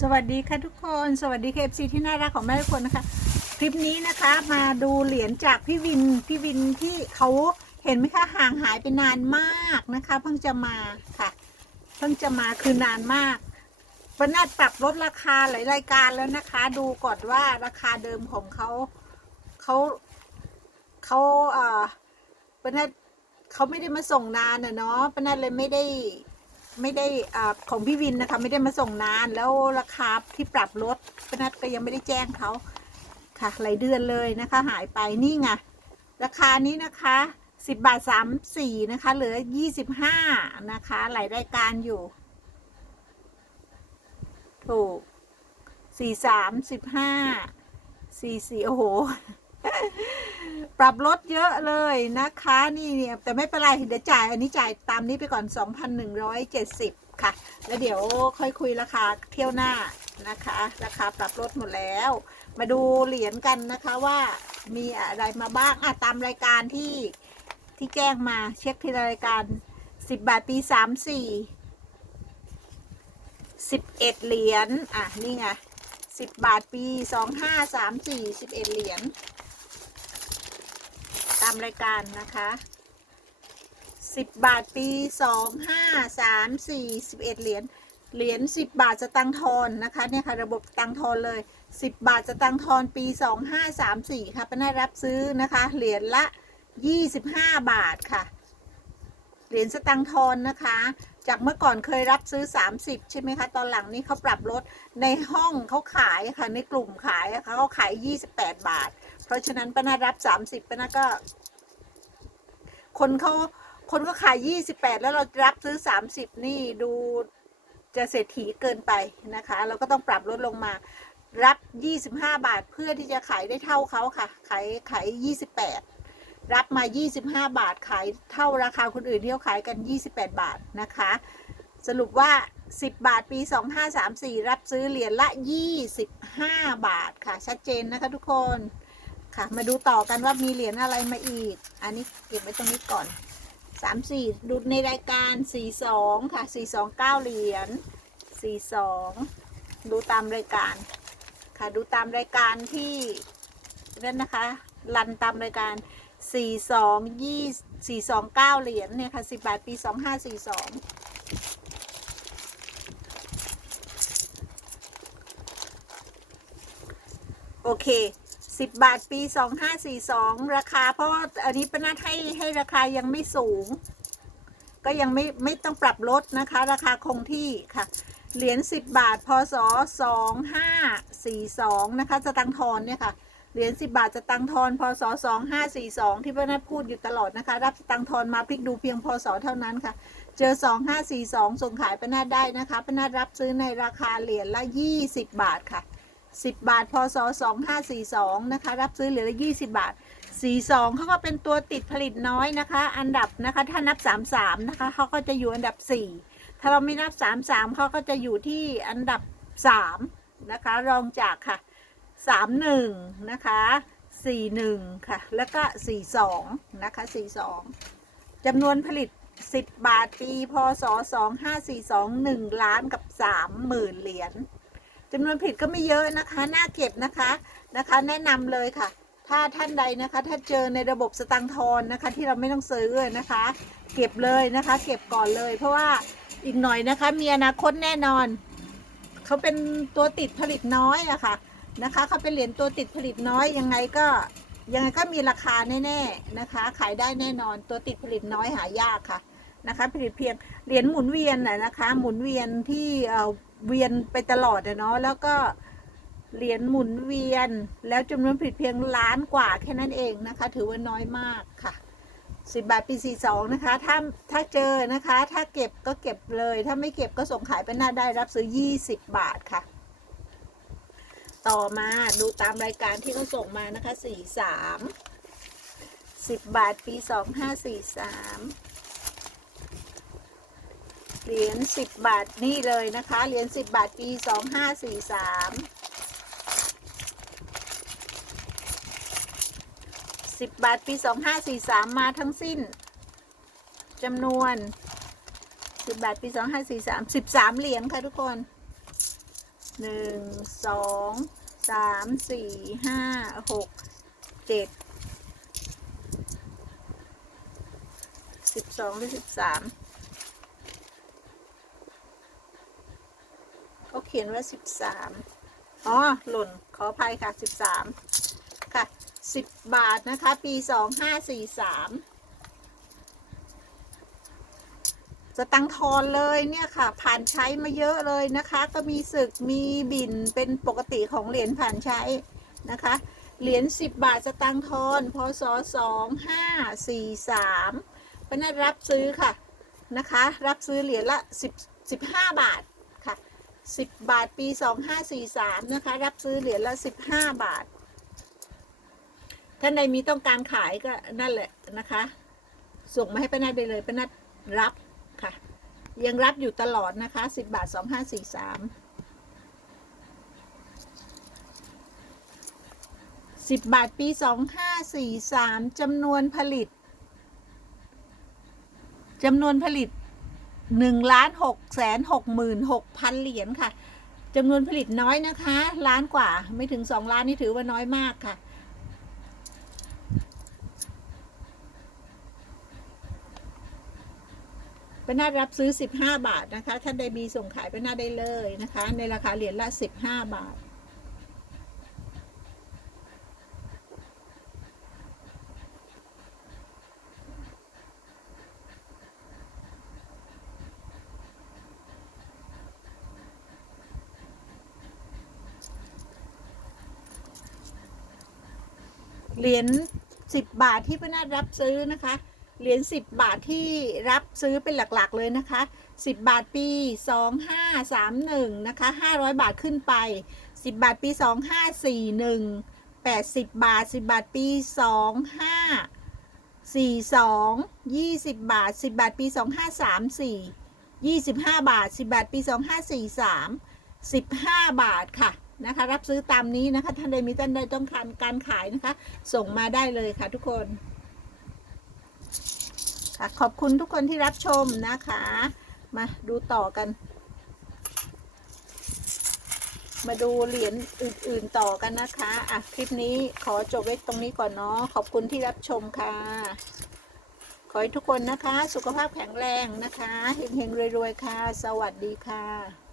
สวัสดีค่ะทุกคน สวัสดีเค่ะ FC ที่น่ารักของแม่ทุกคนนะคะ คลิปนี้นะคะมาดูเหรียญจากพี่วิน พี่วินที่เขาเห็นไหมคะห่างหายไปนานมากนะคะ เพิ่งจะมาค่ะ เพิ่งจะมาคือนานมากปนัดปรับลดราคาหลายรายการแล้วนะคะ ดูก่อนว่าราคาเดิมของเขาเขาเขาเอ่อปนัดเขาไม่ได้มาส่งนานน่ะเนาะปนัดเลยไม่ได้ ไม่ได้อาของพี่วินนะคะ ไม่ได้มาส่งนานแล้วราคาที่ปรับลดปนัดก็ยังไม่ได้แจ้งเขาค่ะหลายเดือนเลยนะคะ หายไปนี่ไงราคานี้นะคะสิบบาทสามสี่นะคะเหลือยี่สิบห้านะคะ หลายรายการอยู่ ถูกสี่สามสิบห้าสี่สี่โอ้โห ปรับลดเยอะเลยนะคะนี่เนี่ยแต่ไม่เป็นไรเดี๋ยวจ่ายอันนี้จ่ายตามนี้ไปก่อน 2,170 ค่ะ แล้วเดี๋ยวค่อยคุยราคาเที่ยวหน้านะคะ ราคาปรับลดหมดแล้ว มาดูเหรียญกันนะคะว่ามีอะไรมาบ้างอะตามรายการที่ที่แจ้งมาเช็คทีละรายการ 10 บาทปี 34 11 เหรียญอะนี่ไง10 บาทปี 2534 11 เหรียญ ตามรายการนะคะ 10 บาทปี 2 5 3 4 11 เหรียญเหรียญ10 บาทสตังค์ทอนนะคะเนี่ยค่ะระบบตังค์ทอนเลย 10 บาทสตังค์ทอนปี 2 5 3 4 ค่ะป้าน่ารับซื้อนะคะเหรียญละ 25 บาทค่ะเหรียญสตังค์ทอนนะคะ จากเมื่อก่อนเคยรับซื้อ 30 ใช่ไหมคะ ตอนหลังนี้เขาปรับลดในห้องเขาขายค่ะในกลุ่มขายะค่ะเขาขาย 28 บาท เพราะฉะนั้นป้านารับ30ป้านาก็ คนเขาคนก็ขาย28แปดแล้วเรารับซื้อ30นี่ดูจะเศรษฐีเกินไปนะคะ เราก็ต้องปรับลดลงมา รับ25บห้าบาทเพื่อที่จะขายได้เท่าเขาค่ะ ขายขาย28รับมา25บห้าบาทขายเท่าราคาคนอื่นที่เขาขายกัน28บแปดบาทนะคะ สรุปว่า10บบาทปี2534รับซื้อเหรียญละ25บาทค่ะ ชัดเจนนะคะทุกคน ค่ะ มาดูต่อกันว่ามีเหรียญอะไรมาอีก อันนี้เก็บไว้ตรงนี้ก่อน34ดูในรายการ42ค่ะ429เหรียญ42ดูตามรายการ ค่ะดูตามรายการที่นั่นนะคะรันตามรายการ42 20 429เหรียญเนี่ยค่ะ10บาทปี2542โอเค 10บาทปี2542ราคา เพราะว่าอันนี้เป็นนัดให้ให้ราคายังไม่สูง ก็ยังไม่ไม่ต้องปรับลดนะคะ ราคาคงที่ค่ะ เหรียญ10บาทพศ2542นะคะสตังทอนเนี่ยค่ะเหรียญ10บาทสตังทอนพศ2542ที่ป้านัดพูดอยู่ตลอดนะคะ รับตังทอนมาพลิกดูเพียงพศเท่านั้นค่ะ เจอ2542ส่งขายป้านัดได้นะคะป้านัดรับซื้อในราคาเหรียญละ20บาทค่ะ 10 บาท พศ 2542 นะคะ รับซื้อเหลือละ20 บาท 42เขาก็เป็นตัวติดผลิตน้อยนะคะ อันดับนะคะ ถ้านับ 33 นะคะเขาก็จะอยู่อันดับ 4 ถ้าเราไม่นับ 33เขาก็จะอยู่ที่อันดับ 3 นะคะ รองจากค่ะ 31 นะคะ 41 ค่ะ แล้วก็ 42 นะคะ 42จำนวนผลิต 10 บาท ปี พศ 2542 1 ล้านกับ 30,000 เหรียญ จำนวนผลิตก็ไม่เยอะนะคะน่าเก็บนะคะนะคะ แนะนำเลยค่ะ ถ้าท่านใดนะคะ ถ้าเจอในระบบสตังทอนนะคะ ที่เราไม่ต้องซื้อนะคะ เก็บเลยนะคะ เก็บก่อนเลย เพราะว่าอีกหน่อยนะคะ มีอนาคตแน่นอนเขาเป็นตัวติดผลิตน้อยอะค่ะนะคะเขาเป็นเหรียญตัวติดผลิตน้อยยังไงก็ยังไงก็มีราคาแน่ๆนะคะ ขายได้แน่นอนตัวติดผลิตน้อยหายากค่ะนะคะผลิตเพียงเหรียญหมุนเวียนนะนะคะ หมุนเวียนที่ เวียนไปตลอดอะเนาะแล้วก็เหรียญหมุนเวียน แล้วจำนวนผลิตเพียงล้านกว่าแค่นั้นเองนะคะ ถือว่าน้อยมากค่ะสิบบาทปีสี่สองนะคะถ้าถ้าเจอนะคะ ถ้าเก็บก็เก็บเลย ถ้าไม่เก็บก็ส่งขายไปหน้าได้รับซื้อยี่สิบบาทค่ะ ต่อมาดูตามรายการที่เขาส่งมานะคะสี่สามสิบบาทปีสองห้าสี่สาม เหรียญสิบบาทนี่เลยนะคะ เหรียญสิบบาทปีสองห้าสี่สามสิบบาทปีสองห้าสี่สามมาทั้งสิ้นจำนวนสิบบาทปีสองห้าสี่สามสิบสามเหรียญค่ะทุกคนหนึ่งสองสามสี่ห้าหกเจ็ดสิบสองหรือสิบสาม เขียนว่าสิบสามอ๋อหล่นขออภัยค่ะสิบสามค่ะสิบบาทนะคะ ปีสองห้าสี่สามจะตังทอนเลยเนี่ยค่ะ ผ่านใช้มาเยอะเลยนะคะ ก็มีศึกมีบินเป็นปกติของเหรียญผ่านใช้นะคะ เหรียญสิบบาทจะตังทอนพศสองห้าสี่สามเป็นนัดรับซื้อค่ะนะคะ รับซื้อเหรียญละสิบสิบห้าบาท สิบบาทปีสองห้าสี่สามนะคะ รับซื้อเหรียญละสิบห้าบาท ท่านใดมีต้องการขายก็นั่นแหละนะคะ ส่งมาให้ป้านัดไปเลยป้านัดรับค่ะ ยังรับอยู่ตลอดนะคะสิบบาทสองห้าสี่สามสิบบาท ปีสองห้าสี่สามจำนวนผลิตจำนวนผลิต หนึ่งล้านหกแสนหกหมื่นหกพันเหรียญค่ะจำนวนผลิตน้อยนะคะ ล้านกว่าไม่ถึงสองล้านนี่ถือว่าน้อยมากค่ะ เป็นหน้ารับซื้อ 15 บาทนะคะ ท่านใดมีส่งขายเป็นหน้าได้เลยนะคะ ในราคาเหรียญละ 15 บาท เหรียญสิบบาทที่ป้านารับซื้อนะคะ เหรียญสิบบาทที่รับซื้อเป็นหลักๆเลยนะคะสิบบาทปีสองห้าสามหนึ่งนะคะห้าร้อยบาทขึ้นไปสิบบาทปีสองห้าสี่หนึ่งแปดสิบบาทสิบบาทปีสองห้าสี่สองยี่สิบบาทสิบบาทปีสองห้าสามสี่ยี่สิบห้าบาทสิบบาทปีสองห้าสี่สามสิบห้าบาทค่ะ นะคะ รับซื้อตามนี้นะคะ ท่านใดมีท่านใดต้องการการขายนะคะ ส่งมาได้เลยค่ะทุกคนค่ะขอบคุณทุกคนที่รับชมนะคะ มาดูต่อกัน มาดูเหรียญอื่น ๆต่อกันนะคะอะคลิปนี้ขอจบไว้ตรงนี้ก่อนเนาะขอบคุณที่รับชมค่ะ ขอให้ทุกคนนะคะ สุขภาพแข็งแรงนะคะเฮงๆรวยๆค่ะ สวัสดีค่ะ